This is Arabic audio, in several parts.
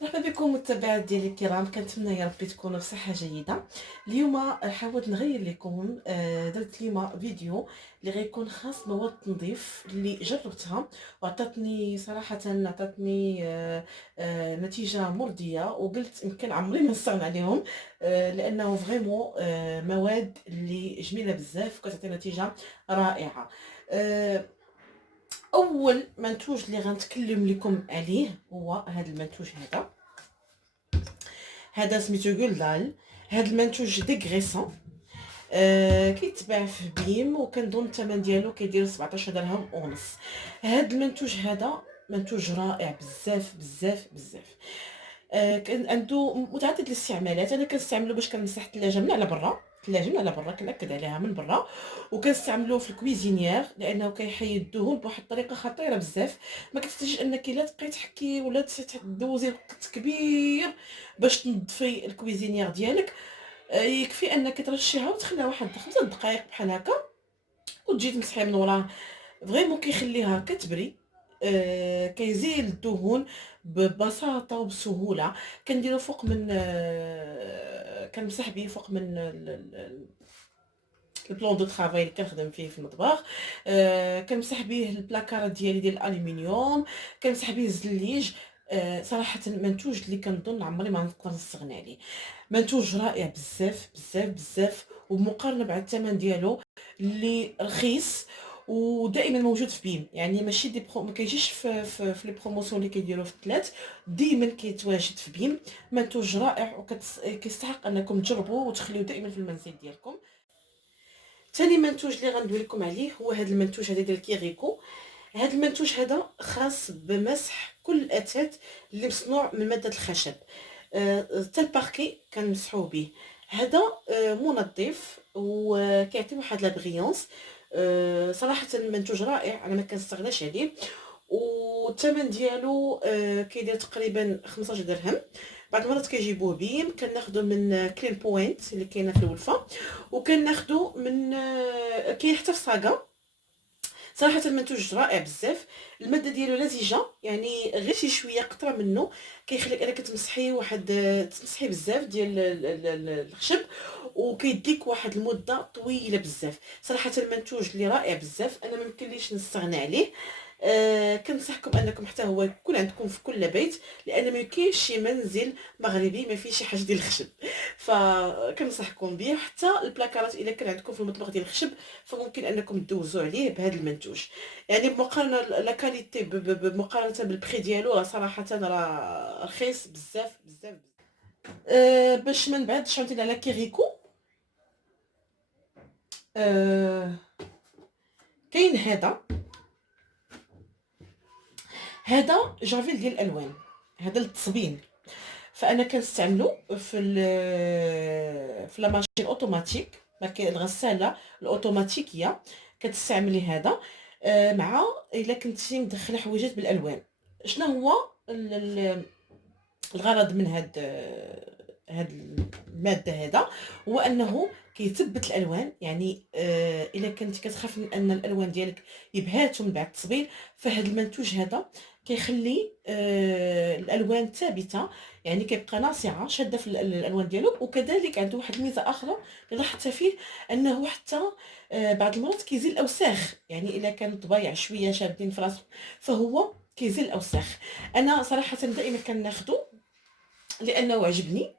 مرحبا بكم متابعات ديالي الكرام، كنتمنى يا ربي تكونوا بصحه جيده. اليوم حاولت نغير لكم، درت اليوم فيديو اللي غيكون خاص مواد التنظيف اللي جربتها وعطاتني صراحه نتيجه مرضيه، وقلت يمكن عمري ما نستغنى عليهم. لانه فريمون مواد اللي جميله بزاف وكتعطي نتيجه رائعه. آه، اول منتوج اللي غنتكلم لكم عليه هو هذا المنتوج هذا سميتو غولدال. هذا المنتوج ديغريسون، كيتباع في بيم، وكنظن الثمن ديالو كيدير 17 درهم ونص. هذا المنتوج هذا منتوج رائع بزاف بزاف بزاف. كان عنده متعدد الاستعمالات. انا كنستعملو باش كنمسح الثلاجه من على برا، الثلاجه من على برا كنأكد عليها من برا، وكنستعملوه في الكويزينيير لانه كيحيد الدهون بواحد الطريقه خطيره بزاف. ما كتحتاجيش انك لا تبقاي تحكي ولا دوزي وقت كبير باش تنظفي الكويزينيير ديالك. يكفي انك ترشيها وتخليها واحد 5 دقائق بحال هكا، وتجي تمسحي من وراه. فريمون كيخليها كتبري، كيزيل الدهون ببساطه وبسهوله. كنديرو فوق من كنمسح به فوق من البلون دو طرافاي اللي كنخدم فيه في المطبخ. كنمسح به البلاكارات ديالي ديال الالومنيوم، كنمسح به الزليج. صراحه منتوج اللي كنظن عمري ما نقدر نستغنى عليه. منتوج رائع بزاف بزاف بزاف، وبمقارنه مع الثمن ديالو اللي رخيص ودائما موجود في بيم. يعني ماشي ما كيجيش في لي بروموسيون اللي كيديروا في الثلاث، دائما كيتواجد في بيم. منتوج رائع وكيستحق انكم تجربوه وتخليوه دائما في المنزل ديالكم. ثاني منتوج اللي غندوي لكم عليه هو هذا المنتوج هذا ديال كيغيكو. هذا المنتوج هذا خاص بمسح كل الاثاث اللي مصنوع من ماده الخشب. حتى الباركي كنمسحوه به. هذا منظف وكيعطي واحد لا بريونس. صراحه المنتوج رائع، انا ما كنستغناش عليه. والثمن ديالو كيدير تقريبا 15 درهم. بعض المرات كيجيبوه بيم، كناخذو من كلين بوينت اللي كاينه في الولفه، وكناخذو من كاين حتى في صاغا. صراحه المنتوج رائع بزاف. الماده ديالو لزجه، يعني غير شي شويه قطره منه كيخليك انك تمسحي تمسحي بزاف ديال الخشب، وكيديك واحد المده طويله بزاف. صراحه المنتوج اللي رائع بزاف، انا ما يمكنليش نستغنى عليه. كنصحكم انكم حتى هو يكون عندكم في كل بيت، لان ما كاينش شي منزل مغربي ما فيه شي حاجه ديال الخشب. فكنصحكم به. حتى البلاكارات الا كان عندكم في المطبخ ديال الخشب فممكن انكم دوزوا عليه بهذا المنتوج. يعني بمقارنه لا كاليتي بمقارنه بالبري ديالو، راه صراحه راه رخيص بزاف بزاف. باش ما نبعدش عاوتاني على كيريكو، أه كاين هذا جافيل ديال الالوان، هذا للتصبين. فانا كنستعملو في لا ماشين اوتوماتيك، الغساله الاوتوماتيكيه. كتستعملي هذا مع الا كنتي مدخله حويجات بالالوان. شنو هو الغرض من هاد الماده هذا؟ هو انه كيثبت الالوان. يعني الا كنت كتخاف من ان الالوان ديالك يبهاتوا من بعد التصبير، فهاد المنتوج هذا كيخلي الالوان ثابته، يعني كيبقى ناصعه شاده في الالوان ديالو. وكذلك عنده واحد الميزه اخرى اللي لاحظتها فيه، انه حتى بعض المرات كيزيل الاوساخ. يعني الا كان الطبايع شويه شادين في راسهم فهو كيزيل الاوساخ. انا صراحه دائما كناخذو لانه عجبني،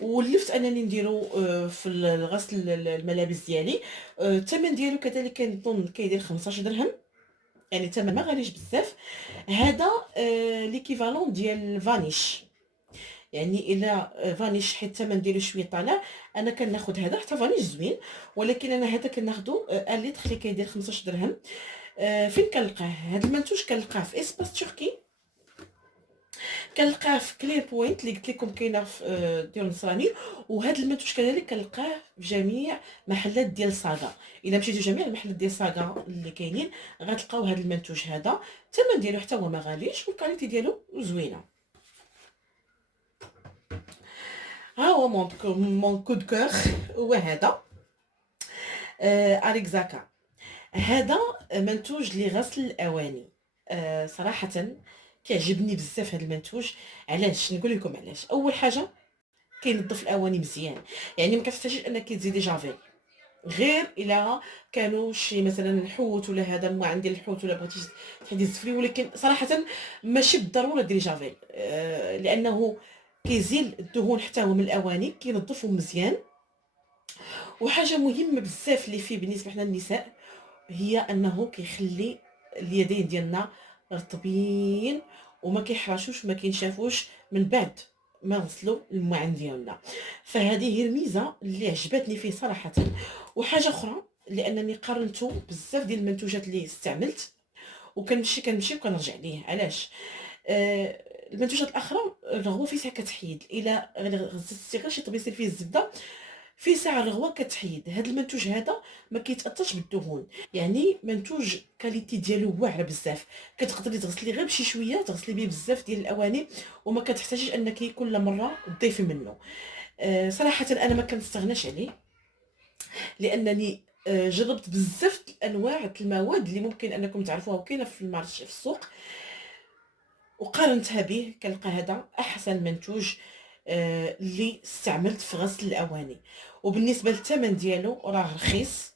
ولفت انني نديرو في الغسل الملابس ديالي. الثمن ديالو كذلك كنظن كيدير 15 درهم، يعني ثمن ما غاليش بزاف. هذا ليكيفالون ديال فانيش. يعني الا فانيش حيت الثمن ديالو شويه طالع، انا كناخذ هذا. حتى فانيش زوين، ولكن انا هذا كناخذو الليتر اللي كيدير 15 درهم. فين كنلقاه هذا المنتوج؟ كنلقاه في اسباس تركي، كنلقاه في كلير بوينت اللي قلت لكم كاينه في ديال النصراني. وهذا المنتوج كذلك كنلقاه في جميع محلات ديال صاغا. الا مشيتو جميع المحلات ديال صاغا اللي كاينين غتلقاو هذا المنتوج هذا. الثمن ديالو حتى هو ما غاليش، والكاليتي ديالو زوينه. ها هو مون كود كور هو هذا اريكزاكا. هذا منتوج لغسل الاواني. صراحه كيعجبني بزاف هذا المنتوج. علاش؟ نقول لكم علاش. اول حاجه كينظف الاواني مزيان، يعني ما كتحتاجيش انك تزيدي جافيل، غير الا كانوا شي مثلا الحوت ولا هذا الماء ديال الحوت، ولا بغيتي تحيدي الزفري. ولكن صراحه ماشي بالضروره ديري جافيل، لانه كيزيل الدهون حتى هو من الاواني، كينظفهم مزيان. وحاجه مهمه بزاف اللي فيه بالنسبه حنا النساء، هي انه كيخلي اليدين ديالنا رطبين وما كيحرشوش، ما كينشافوش من بعد ما غسلوا المواعن ديالنا. فهذه هي الميزه اللي عجبتني فيه صراحه. وحاجه اخرى، لانني قارنته بزاف ديال المنتوجات اللي استعملت، كنمشي وكنرجع ليه. علاش؟ المنتوجات الاخرى الرغوه فيه ساعه كتحيد، الا غسلتي غير شي طبيسير فيه الزبده في ساعه الرغوه كتحيد. هذا المنتوج هذا ما كيتاثرش بالدهون، يعني منتوج كاليتي ديالو واعره بزاف. كتقدري تغسلي غير بشي شويه، تغسلي به بزاف ديال الاواني، وما كتحتاجيش انك كل مره تضيفي منه. صراحه انا ما كنستغناش عليه، لانني جربت بزاف انواع المواد اللي ممكن انكم تعرفوها وكاينه في المارشي في السوق، وقارنتها به كنلقى هذا احسن منتوج اللي استعملت في غسل الاواني. وبالنسبه للثمن ديالو راه رخيص،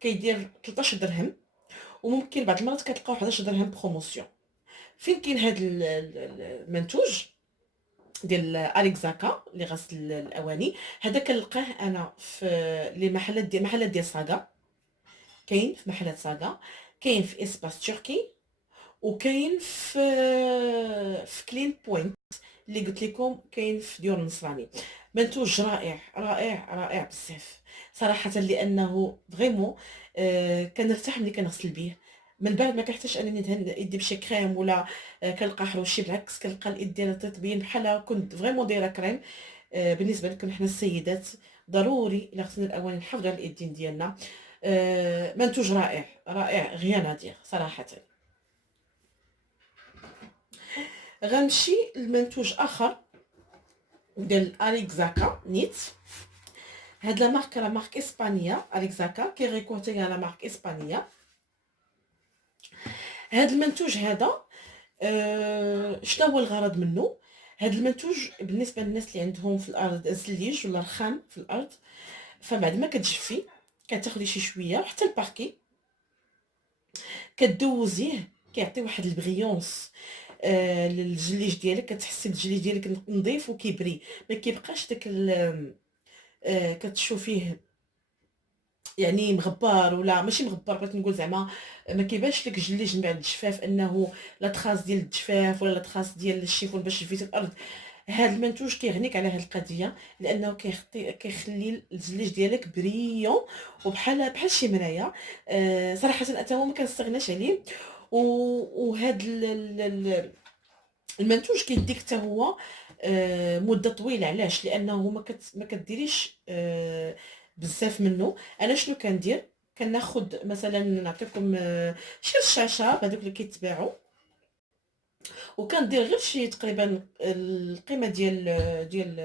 كيدير 13 درهم، وممكن بعض المرات كتلقاو 11 درهم بروموسيون. فين كاين هذا المنتوج ديال اليكزاكا اللي غسل الاواني؟ هذا كنلقاه انا في لي محلات ديال صاغا، كاين في محلات صاغا، كاين في اسباس تركي، وكاين في كلين بوينت اللي قلت لكم كاين في ديور النصراني. منتوج رائع رائع رائع بزاف صراحه، لانه فريمون كنرتاح ملي كنغسل به. من بعد ما كنحتاج انني ندهن يدي بشي كريم ولا كنلقى حروشي، بالعكس كنلقى اليد ديالها تطبين بحال كنت فريمون دايره كريم. بالنسبه لكم حنا السيدات ضروري الا غسلنا الاواني نحافظوا على اليدين ديالنا. منتوج رائع رائع غيان هادير صراحه. غنمشي لمنتوج اخر ديال اليكزاكا نيت. هاد لا مارك اسبانيه، اليكزاكا كيغيكو حتى هي لا مارك اسبانيه. هاد المنتوج هذا شنو هو الغرض منه؟ هاد المنتوج بالنسبه للناس اللي عندهم في الارض الزليج ولا رخام في الارض، فبعد ما كتجفي كتاخدي شي شويه حتى الباركي، كدوزيه كيعطي واحد البغيونس للجليج ديالك، كتحسي بالجليج ديالك نظيف وكيبري، ما كيبقاش داك كتشوفيه يعني مغبار، ولا ماشي مغبر، بغيت نقول زعما ما كيبانش لك الجليج من بعد الجفاف انه لا تخاص ديال الجفاف ولا لا تخاص ديال الشيفون باش شفيتي الارض. هذا المنتوج كيغنيك على هذه القضيه، لانه كيخلي الجليج ديالك بريون وبحال شي مرايه. صراحه حتى هو ما كنستغناش عليه. وهذا المنتوج كيديك حتى هو مده طويله. علاش؟ لانه ما كديريش بزاف منه. انا شنو كندير؟ كناخذ مثلا نعطيكم شي رشاشه بهذوك اللي كيتباعوا، وكندير غير شي تقريبا القيمه ديال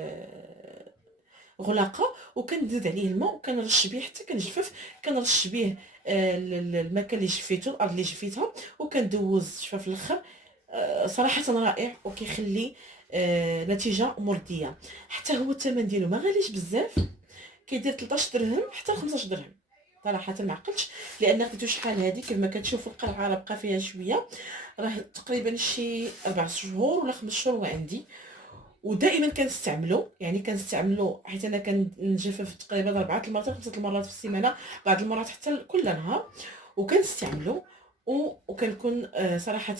غلاقه، وكنزيد عليه الماء وكنرش به حتى كنجفف. كنرش به المكان اللي جفيتو، الارض اللي جفيتها، وكندوز شفا في الاخر. صراحه رائع، وكيخلي نتيجه مرضيه. حتى هو الثمن ديالو ما غاليش بزاف، كيدير 13 درهم حتى 15 درهم. صراحه ما عقلتش، لان خديتو شحال هذه كما كتشوفوا القرعه راه بقى فيها شويه، راه تقريبا شي 4 شهور ولا 5 شهور وعندي. ودائما كنستعملو، يعني كنستعملو حيت انا كنجفف تقريبا 4 المرات 5 المرات في السيمانه، بعض المرات حتى كل نهار، وكنستعملو. وكنكون صراحه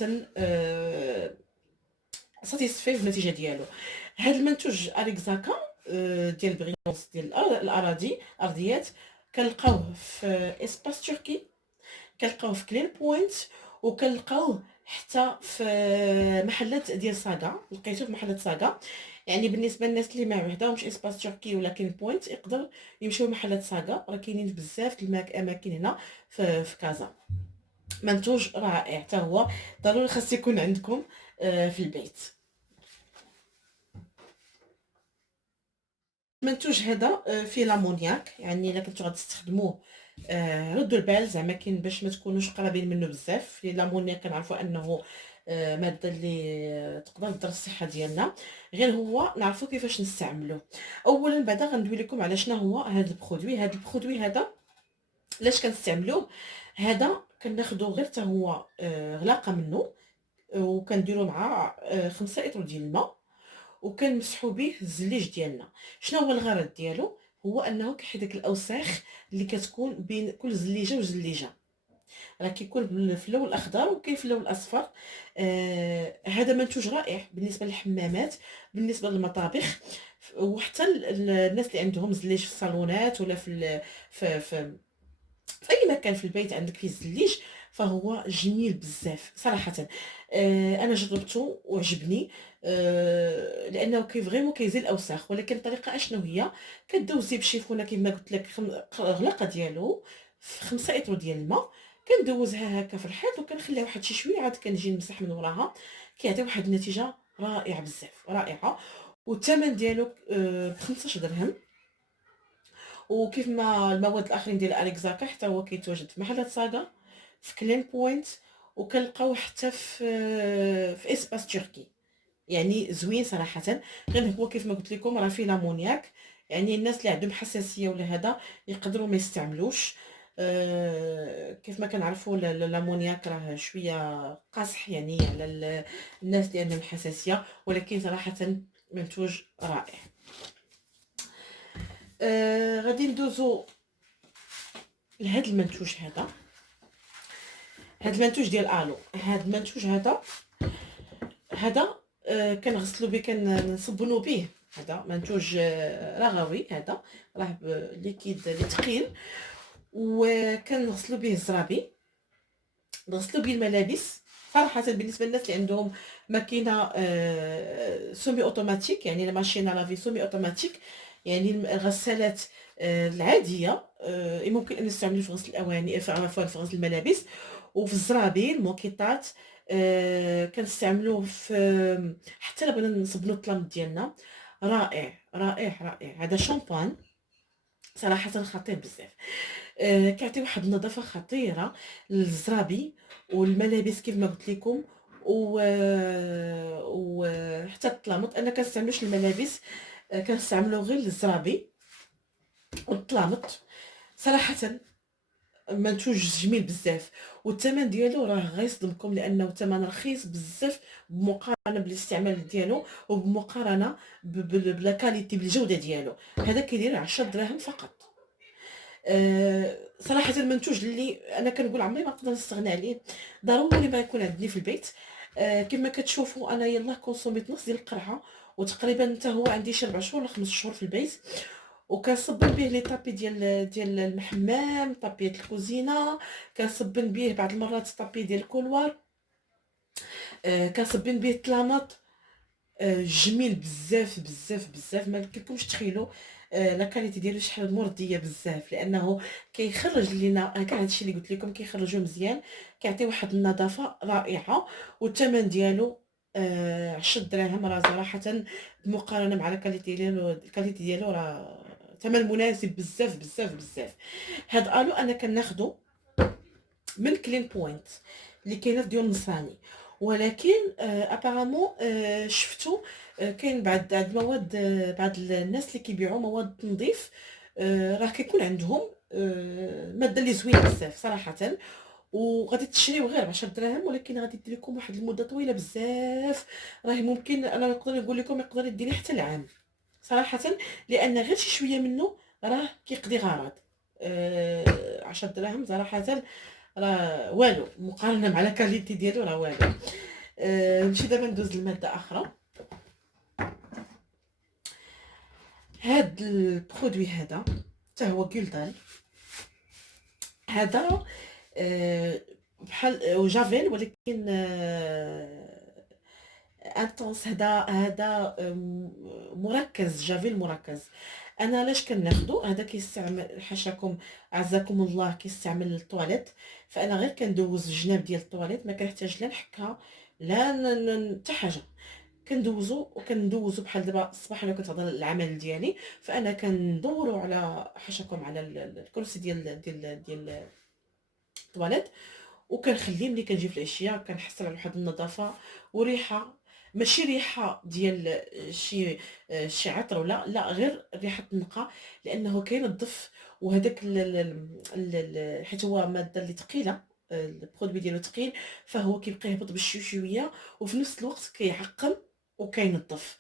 ساتيسفي بالنتيجه ديالو. هذا المنتوج اليكزاكا ديال بريونس ديال الاراضي ارضيات، كنلقاوه في اسباس تركي، كنلقاوه في كلين بوينت، وكنلقاوه حتى في محلات ديال صاغا. لقيتو في محلات صاغا، يعني بالنسبه للناس اللي ما عندهمش اسباس تركي ولا كلين بوينت يقدر يمشيو محلات صاغا، راه كاينين بزاف الاماكن هنا في كازا. منتوج رائع حتى هو، ضروري خاص يكون عندكم في البيت. المنتوج هذا فيه لامونياك، يعني الا كنتو غتستخدموه ردوا البال زعما كاين باش ما تكونوش قرابين منه بزاف، لأن لامونيا كنعرفوا أنه مادة اللي تقدر تضر الصحة ديالنا، غير هو نعرفوا كيفاش نستعملوه. أولًا بعدا غندوي لكم على شنو هو هاد البرودوي هذا علاش كنستعملوه. هذا كناخدو غير حتى هو غلاقة منه، وكنديرو معاه 5 إطرو ديال الماء، وكنمسحو به الزليج ديالنا. شنو هو الغرض ديالو؟ هو أنه كيحيد ديك الأوساخ اللي كتكون بين كل زليجة وزليجة. راه كيكون في اللون الأخضر وكاين في اللون الأصفر. هذا منتوج رائع بالنسبة للحمامات، بالنسبة للمطابخ، وحتى الناس اللي عندهم زليج في الصالونات ولا في أي مكان في البيت عندك فيه الزليج، فهو جميل بزاف صراحةً. أنا جربته وعجبني، لأنه فريمون كيزيل الأوساخ، ولكن الطريقة أشنو هي؟ كدوزي بشيفونة كيما قلت لك غلاقة ديالو في 5 إطرو ديال الماء، كندوزها هكا في الحيط وكنخليها واحد شي شوية، عاد كنجي نمسح من وراها، كيعطي واحد النتيجة رائعة بزاف، رائعة. والثمن ديالو ب15 درهم. وكيف ما المواد الآخرين ديال أليكزاكا حتى هو كيتواجد في محلات صاغا، في كلين بوينت، وكنلقاوه حتى في إسباس تركي. يعني زوين صراحةً، غير هو كيف ما قلت لكم راه فيه لامونياك، يعني الناس اللي عندهم حساسية ولا هذا يقدروا ما يستعملوش. كيف ما كنعرفوا لامونياك راه شوية قاصح يعني على الناس اللي عندهم حساسية، ولكن صراحةً منتوج رائع. غادي ندوزو لهاد المنتوج هذا. هاد المنتوج ديال الو، هاد المنتوج هذا كنغسلو به، كنصبنو به. هذا منتوج رغوي، هذا راه ليكيد اللي ثقيل، وكنغسلو به الزرابي، نغسلو به الملابس. صراحة بالنسبة للناس اللي عندهم ماكينة سومي اوتوماتيك، يعني لا ماشين لافي سومي اوتوماتيك، يعني الغسالات العادية، ممكن أن نستعملوه في غسل الأواني، عفوا في غسل الملابس. وفي الزرابي الموكيطات كنستعملوه في حتى لا بغينا نصبنو الطلام ديالنا. رائع رائع رائع. هذا شامبان صراحة خطير بزاف، كيعطي واحد النظافة خطيرة للزرابي والملابس كيف ما قلت لكم، و وحتى الطلامط. أنا كنستعملوش للملابس، كنستعملو غير للزرابي والطلامط. صراحةً منتوج جميل بزاف، والثمن ديالو راه غيصدمكم لأنه ثمن رخيص بزاف بمقارنة بالاستعمال ديالو، وبمقارنة بلا كاليتي بالجودة ديالو. هذا كيدير 10 دراهم فقط. صراحةً المنتوج اللي أنا كنقول عمري ما نقدر نستغنى عليه، ضروري ما يكون عندي في البيت. كما كتشوفوا أنا يلاه كونسوميت نص ديال القرعة، وتقريبا حتى هو عندي شي 4 شهور ولا 5 شهور في البيت، وكنصبن به لي طابي ديال الحمام، طابيات الكوزينة، كنصبن به بعض المرات طابي ديال الكولوار، كنصبن به الطلامط. جميل بزاف بزاف بزاف، ما يمكنكمش تخيلوا لا كاليتي ديالو شحال مرضيه بزاف، لانه كيخرج لينا كاع هادشي اللي قلت لكم كيخرجوه مزيان، كيعطي واحد النظافه رائعه. والثمن ديالو 10 دراهم، راه صراحه مقارنه مع الكاليتي ديالو راه ثمن مناسب بزاف بزاف بزاف. هاد الو انا كناخدو من كلين بوينت اللي كاينه في ديال النصراني، ولكن ابارامون شفتو كاين بعض المواد، بعض الناس اللي كيبيعوا مواد التنظيف راه كيكون عندهم ماده اللي زوينه بزاف صراحه، وغادي تشريو غير ب10 دراهم، ولكن غادي يدير لكم واحد المده طويله بزاف. راه ممكن انا نقدر نقول لكم يقدر يدير حتى العام صراحه، لان غير شي شويه منه راه كيقضي غرض. 10 دراهم صراحه راه والو مقارنه مع الكاليتي ديالو، راه والو. نمشي دابا ندوز لماده اخرى. هاد البرودوي هذا حتى هو غولدال. هذا بحال جافيل، ولكن انتونس. هذا مركز، جافيل مركز. انا علاش كناخدو هذا؟ كيستعمل حاشاكم عزكم الله، كيستعمل للطواليت، فانا غير كندوز الجناب ديال الطواليت، ما كنحتاج لا نحكها لا حتى حاجه. كندوزو بحال دابا الصباح انا كنت غادا العمل ديالي، فانا كندورو على حاشاكم على الكرسي ديال الطواليت، وكنخليه ملي كنجي في العشيه كنحس على واحد النظافه وريحه، ماشي ريحه ديال شي عطر ولا لا، غير ريحه النقاء، لانه كينظف. وهذاك حيت هو ماده اللي ثقيله، البرودوي ديالو ثقيل، فهو كيبقى يهبط بشويه وفي نفس الوقت كيعقم وكينظف.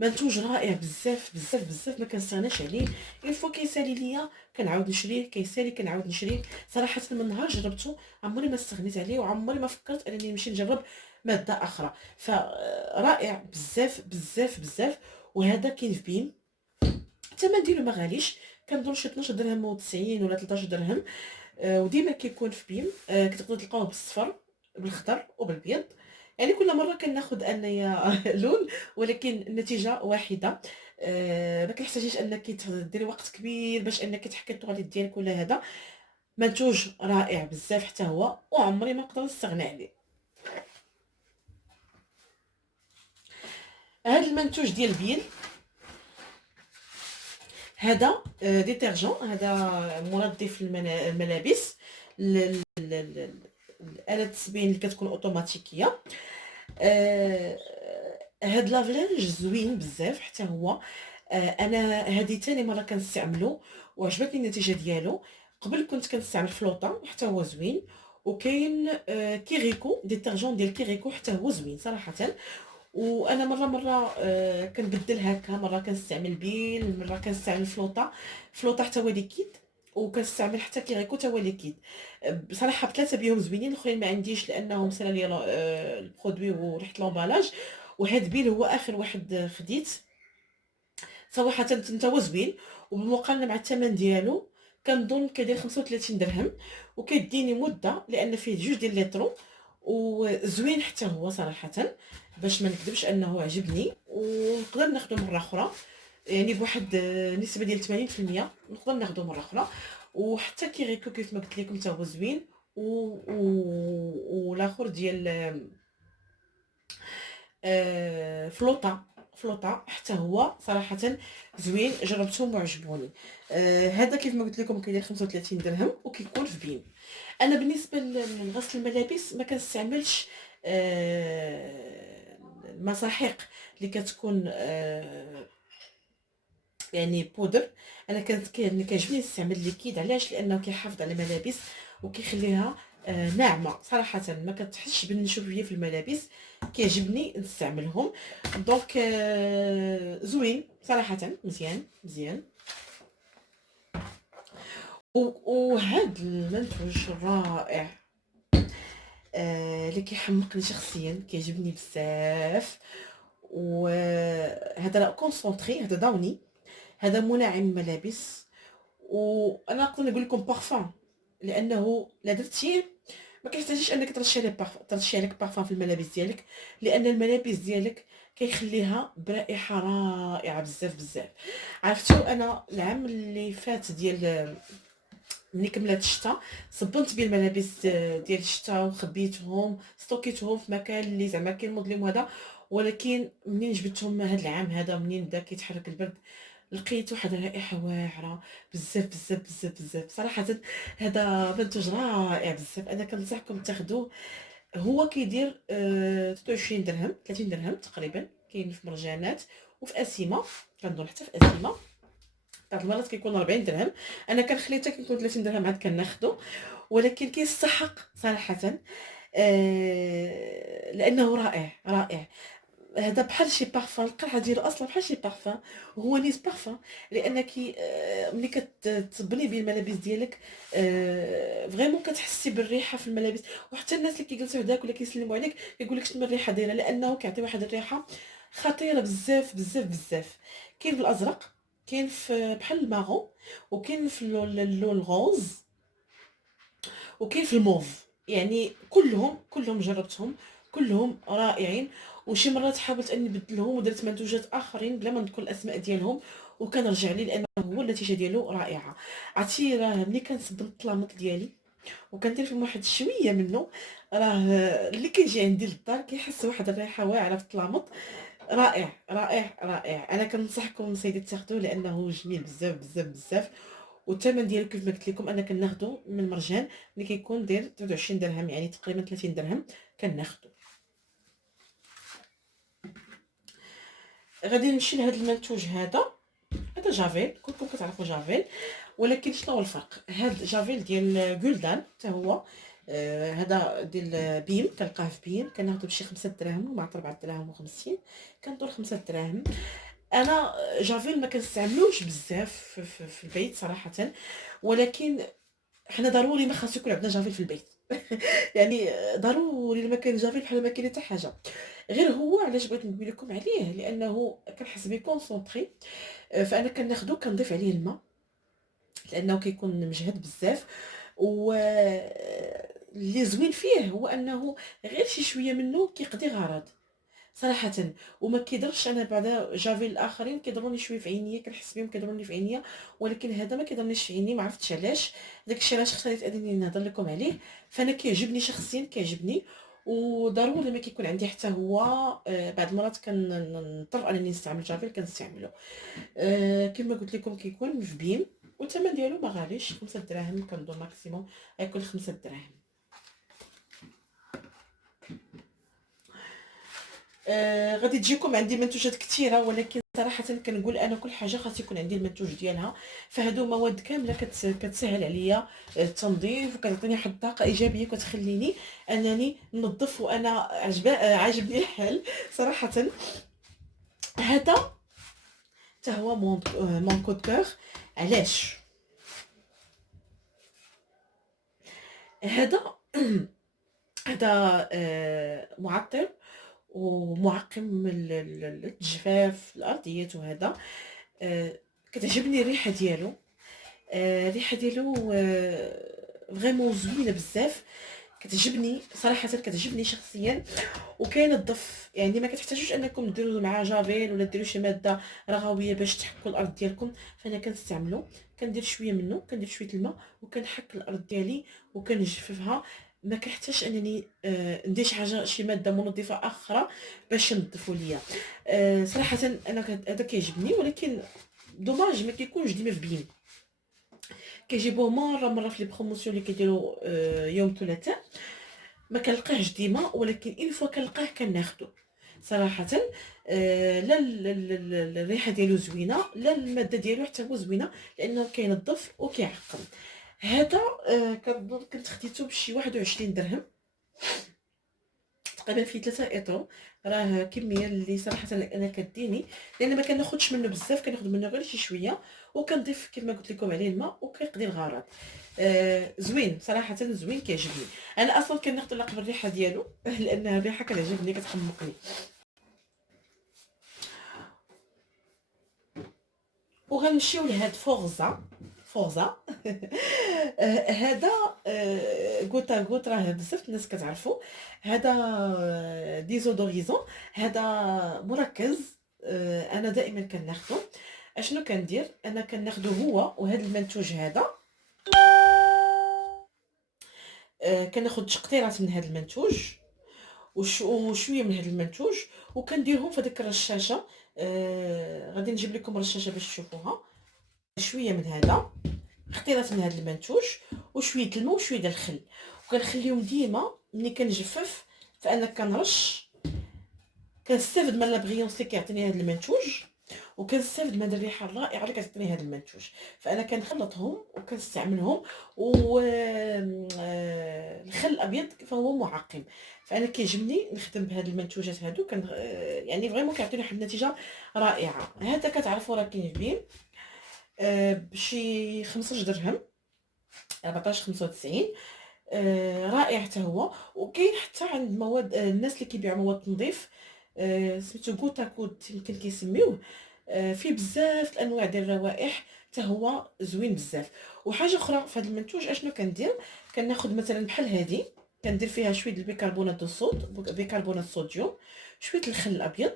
منتوج رائع بزاف بزاف بزاف، ما كنستغناش عليه. اون فوا كيسالي ليا كنعاود نشريه، كيسالي كنعاود نشريه. صراحه من نهار جربته عمري ما استغنيت عليه، وعمري ما فكرت انني نمشي نجرب ماده اخرى. فرائع بزاف بزاف بزاف. وهذا كاين في بيم، الثمن ديالو ما غاليش، كنظن شي 12 درهم و90 ولا 13 درهم. وديما كيكون في بيم. كتقدروا تلقاوه بالصفر، بالخضر وبالبيض. يعني كل مره كناخذ انايا لون، ولكن النتيجه واحده. ما كنحتاجيش انك ديري وقت كبير باش انك تحكي الطواليت ديالك ولا هذا. منتوج رائع بزاف حتى هو، وعمري ما نقدر نستغنى عليه. هذا المنتوج ديال بيل، هذا ديترجون، هذا منظف الملابس. الآلة التسبين اللي كتكون اوتوماتيكيه. هاد لافلانج زوين بزاف حتى هو. انا هذه تاني مره كنستعملو وعجبتني النتيجه ديالو. قبل كنت كنستعمل فلوطا حتى هو زوين، وكاين كيريكو، ديترجون ديال كيريكو حتى هو زوين صراحه. وانا مره كنبدل هكا، مره كنستعمل بيل، مره كنستعمل فلوطا حتى هو ليكيد، وكنستعمل حتى كيريكو حتى هو ليكيد. بصراحه بثلاثه بهم زوينين، الاخرين ما عنديش لانهم سالا لي البرودوي وريحه لومبالاج. وهاد بيل هو اخر واحد خديت صراحه، انت هو زوين. وبالمقارنه مع الثمن ديالو كنظن كيدير 35 درهم، وكيديني مده لان فيه جوج ديال لترو، وزوين حتى هو صراحه. باش ما نكذبش انه عجبني، ونقدر ناخذه مره اخرى، يعني بواحد نسبه ديال 80% نقدر ناخذه مره اخرى. وحتى كيريكو كيف ما قلت لكم حتى هو زوين. والاخر ديال فلوطا حتى هو صراحه زوين، جربتهم وعجبوني. هذا كيف ما قلت لكم كيدير 35 درهم وكيكون في بيم. انا بالنسبه لغسل الملابس ما كنستعملش المساحيق اللي كتكون يعني بودر. انا كيعجبني نستعمل ليكيد. علاش؟ لانه كيحافظ على الملابس وكيخليها ناعمه صراحه، ما كتحسش بالنشويه في الملابس. كيعجبني نستعملهم. دونك زوين صراحه، مزيان مزيان. وهذا المنتوج رائع، اللي كيحمقني شخصيا، كيعجبني بزاف. وهذا لا كونسونطري، هذا داوني، هذا منعم ملابس. وانا نقدر نقول لكم بارفان، لانه لا درتيه ما كيحتاجيش انك ترشي عليك بارفان في الملابس ديالك، لان الملابس ديالك كيخليها برائحه رائعه بزاف بزاف. عرفتوا انا العام اللي فات ديال ملي كملات الشتاء صبنت بيه الملابس ديال الشتاء وخبيتهم، ستوكيتهم في مكان اللي زعما كاين مظلم وهذا. ولكن منين جبتهم هذا العام هذا، منين بدا كيتحرك البرد، لقيت واحد الرائحه واعره بزاف بزاف بزاف بزاف صراحه. هذا منتوج رائع بزاف، انا كنصحكم تاخذوه. هو كيدير 23 درهم 30 درهم تقريبا. كاين في مرجانات وفي اسيمه، كنظن حتى في اسيمه بعض المرات كيكون 40 درهم. انا كنخلي حتى كيكون 30 درهم عاد كناخذو، ولكن كيستحق صراحه. لانه رائع رائع. هذا بحال شي بارفان، القرعه ديالو اصلا بحال شي بارفان، هو نيس بارفان. لانك ملي كتصبني به الملابس ديالك فريمون كتحسي بالريحه في الملابس. وحتى الناس اللي كيجلسوا حداك ولا كيسلموا عليك يقول لك شنو الريحه دايره، لانه كيعطي واحد الريحه خطيره بزاف بزاف بزاف. كاين بالازرق، كاين في بحال الماغو، وكاين في اللون الغوز، وكاين في الموف. يعني كلهم جربتهم، كلهم رائعين. وشي مرات حاولت اني نبدلهم ودرت منتوجات اخرين بلا ما نذكر الاسماء ديالهم، وكنرجع لي لانه هو النتيجه ديالو رائعه. عرفتي راه ملي كنصب الطلامط ديالي وكندير فيهم واحد شويه منه، راه اللي كيجي عندي للدار كيحس واحد الريحه واعره في الطلامط. رائع، رائع، رائع. أنا كننصحكم سيدي تاخدوه لأنه جميل بزاف، بزاف، بزاف، والثمن ديالو كيف ما قلت لكم أنا كناخدو من مرجان اللي كيكون داير 23 درهم، يعني تقريبا 30 درهم كناخدو. غادي نمشي لهاد المنتوج هذا. هذا جافيل، كلكم كتعرفوا جافيل، ولكن شنو هو الفرق؟ هاد جافيل ديال جولدان حتى هو هذا ديال بيم، كنلقاه في بيم، كناخدو بشي 5 دراهم مع 4 دراهم و50، كندور 5 دراهم. انا جافيل ما كنستعملوش بزاف في البيت صراحه، ولكن حنا ضروري ما خاص يكون عندنا جافيل في البيت. يعني ضروري لما كان جافيل بحال ما كاين حتى حاجه. غير هو علاش بغيت نقول لكم عليه، لانه كنحس بيه كونسونطري. فانا كناخدو كنضيف عليه الماء لانه كيكون مجهد بزاف. و اللي زوين فيه هو انه غير شي شويه منه كيقضي غرض صراحه، وما كيضرش. انا بعدا جافيل الاخرين كيضروني شويه في عينيا، كنحس بهم كيضروني في عينيا، ولكن هذا ما كيضرنيش في عيني، ما عرفتش علاش. داكشي علاش اختاريت انني نهضر لكم عليه. فانا كيعجبني شخصيا، كيعجبني، وضروري ما كيكون عندي حتى هو. بعض المرات كنضطر انني نستعمل جافيل كنستعمله. كما قلت لكم كيكون في بيم، والثمن ديالو ما غاليش، 5 دراهم كنظن ماكسيموم غيكون 5 دراهم. غادي تجيكم عندي منتوجات كثيره، ولكن صراحه كنقول انا كل حاجه خاص يكون عندي المنتوج ديالها. فهادو مواد كامله كتسهل عليا التنظيف، وكتعطيني واحد الطاقه ايجابيه كتخليني انني ننظف، وانا عاجبني الحال صراحه. هذا حتى هو مون كود كور. علاش هذا؟ هذا معطر ومعقم الجفاف الارضيات، وهذا كتعجبني الريحه ديالو. الريحه ديالو فريمون زوينه بزاف، كتعجبني صراحه، كتعجبني شخصيا. وكينظف، يعني ما كتحتاجوش انكم ديروا معاه جافيل ولا ديروا شي ماده رغويه باش تحكوا الارض ديالكم. فانا كنستعملو، كندير شويه منه، كندير شويه الماء وكنحك الارض ديالي وكنجففها. ما كنحتاجش انني ندير شي حاجه، شي ماده منظفه اخرى باش ينظفوا ليا. صراحه انا هذا كيعجبني، ولكن دوماج ما كيكونش ديما في بين. كيجيبوه مره في لي بروموسيون اللي كيديروا يوم الثلاثاء. ما كنلقاهش ديما، ولكن اون فوا كنلقاه كناخدو صراحه. لا الريحه ديالو زوينه، لا الماده ديالو حتى هو زوينه، لانه كينظف وكيعقم. هذا كنظن كنت خديته بشي 21 درهم تقريبا، فيه 3 ايطرو. راه كميه اللي صراحه انا كديني، لان ما كناخدش منه بزاف، كناخد منه غير شي شويه، وكنضيف كما قلت لكم عليه الماء وكيقضي الغرض. زوين صراحه، زوين كيعجبني. انا اصلا كناخد لقب الريحه ديالو لان الريحه كتعجبني، كتحمقني. وغنمشيو لهاد فورزا. فورزا هذا غوتا غوت، راه بزاف الناس كتعرفو. هذا ديزودوريزون، هذا مركز. انا دائما كناخدو. اشنو كندير؟ انا كناخدو هو وهذا المنتوج هذا. كناخد قطيرات من هذا المنتوج وشويه من هذا المنتوج، وكنديرهم في ديك الرشاشه. غادي نجيب لكم رشاشه باش تشوفوها. شويه من هذا، قطيرات من هذا المنتوج، وشويه الماء وشويه ديال الخل، وكنخليهم ديما ملي كنجفف. فانا كنرش، كنستافد من لابغيونس اللي كيعطيني هذا المنتوج، وكنستافد من الريحه الرائعه اللي كتعطيني هذا المنتوج. فانا كنخلطهم وكنستعملهم. و الخل الابيض فهو معقم. فانا كيعجبني نخدم بهاد المنتوجات هادو، يعني فريمون كيعطيني واحد النتيجه رائعه. هذا كتعرفوا راه كاين في بيم بشي 15 درهم، 14.95. رائع حتى هو. وكاين حتى عند مواد الناس اللي كيبيعوا مواد تنظيف، سميتو غوتا كود يمكن كيسميوه. فيه بزاف الانواع ديال الروائح، حتى هو زوين بزاف. وحاجه اخرى في هذا المنتوج اشنو كندير؟ كناخذ مثلا بحال هذه، كندير فيها شويه البيكربونات دو الصود، بيكربونات الصوديوم، شويه الخل الابيض،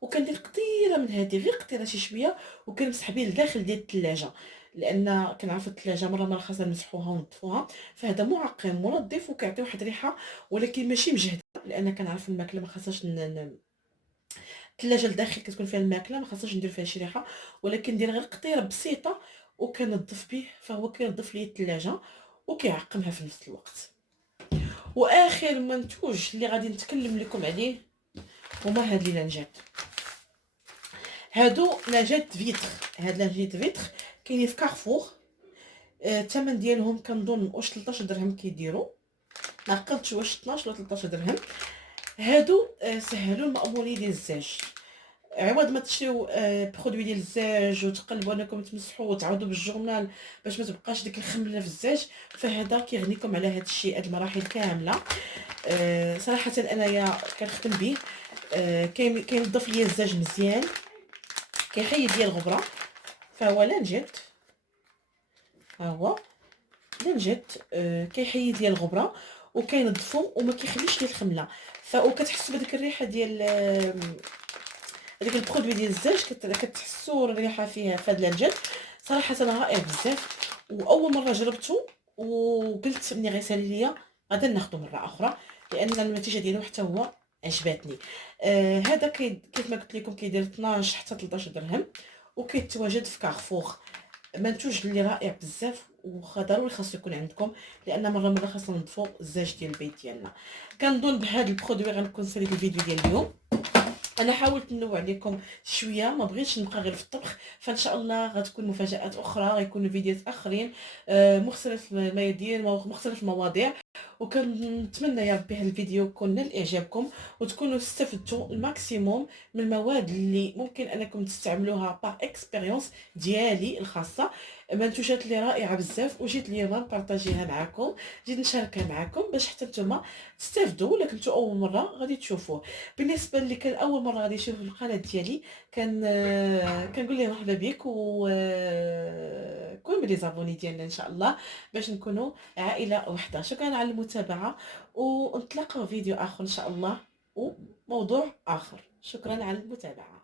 وكندير قطيره من هذه، غير قطيره شي شويه، وكنمسح به الداخل ديال الثلاجه، لان كنعرفوا الثلاجه مره خاصنا نمسحوها ونظفوها. فهذا معقم منظف وكيعطي واحد الريحه، ولكن ماشي مجهده، لان كنعرفوا الماكله ما خاصهاش الثلاجه لداخل كتكون فيها الماكله، ما خاصناش ندير فيها شي ريحه، ولكن ندير غير قطيره بسيطه وكنظف به، فهو كينظف لي الثلاجه وكيعقمها في نفس الوقت. واخر منتوج اللي غادي نتكلم لكم عليه هما هاد لي لانجات. هادو لانجات فيتر، هاد لانجات فيتر كاينين في كارفور. الثمن ديالهم كنظن واش 13 درهم كيديروا، ما عقلتش واش 12 ولا 13 درهم. هادو سهلوا المأمورية ديال الزاج. عوض ما تشريو برودوي ديال الزاج وتقلبوا انكم تمسحوا وتعاودوا بالجورنال باش ما تبقاش ديك الخمله في الزاج، فهذا كيغنيكم على هذا الشيء، هاد المراحل كامله. صراحه انايا كنخدم به. كينظف ليا الزاج مزيان، كيحيد ليا الغبره. فهو لانجيت، ها هو لانجيت كيحيد ليا الغبره وكينظفو وما كيخليش لي الخمله. وكتحسوا بديك الريحه ديال هذيك البرودوي ديال الزاج، كتحسوا الريحه فيها في هاد لانجيت. صراحه رائع بزاف، واول مره جربته وقلت ملي غيسالي ليا غادي ناخذه مره اخرى، لان النتيجه ديالو حتى هو عجباتني. هذا كيف ما قلت لكم كيدير 12 حتى 13 درهم، وكيتواجد في كارفور. منتوج اللي رائع بزاف وضروري خاصو يكون عندكم، لان مره خاصنا نضفوا الزاج ديال البيت ديالنا. كنظن بهذا البرودوي غنكون ساليت الفيديو ديال اليوم. انا حاولت ننوع عليكم شويه، ما بغيتش نبقى غير في الطبخ، فان شاء الله غتكون مفاجات اخرى، غيكونوا فيديوهات اخرين مختلف الميادين مختلف المواضيع. وكنتمنى يا ربي هذا الفيديو يكون نال اعجابكم وتكونوا استفدتوا الماكسيموم من المواد اللي ممكن انكم تستعملوها باغ اكسبيريونس ديالي الخاصه. منتوجات اللي رائعه بزاف، وجيت اليوم نبارطاجيها معكم، جيت نشاركها معكم باش حتى نتوما تستافدوا، ولا كنتو اول مره غادي تشوفوه. بالنسبه اللي كان اول مره غادي يشوف القناه ديالي، كنقول ليه مرحبا بك، و كون من لي زابوني ديالنا ان شاء الله، باش نكونوا عائله وحده. شكرا على المتابعه، ونتلاقاو فيديو اخر ان شاء الله وموضوع اخر. شكرا على المتابعه.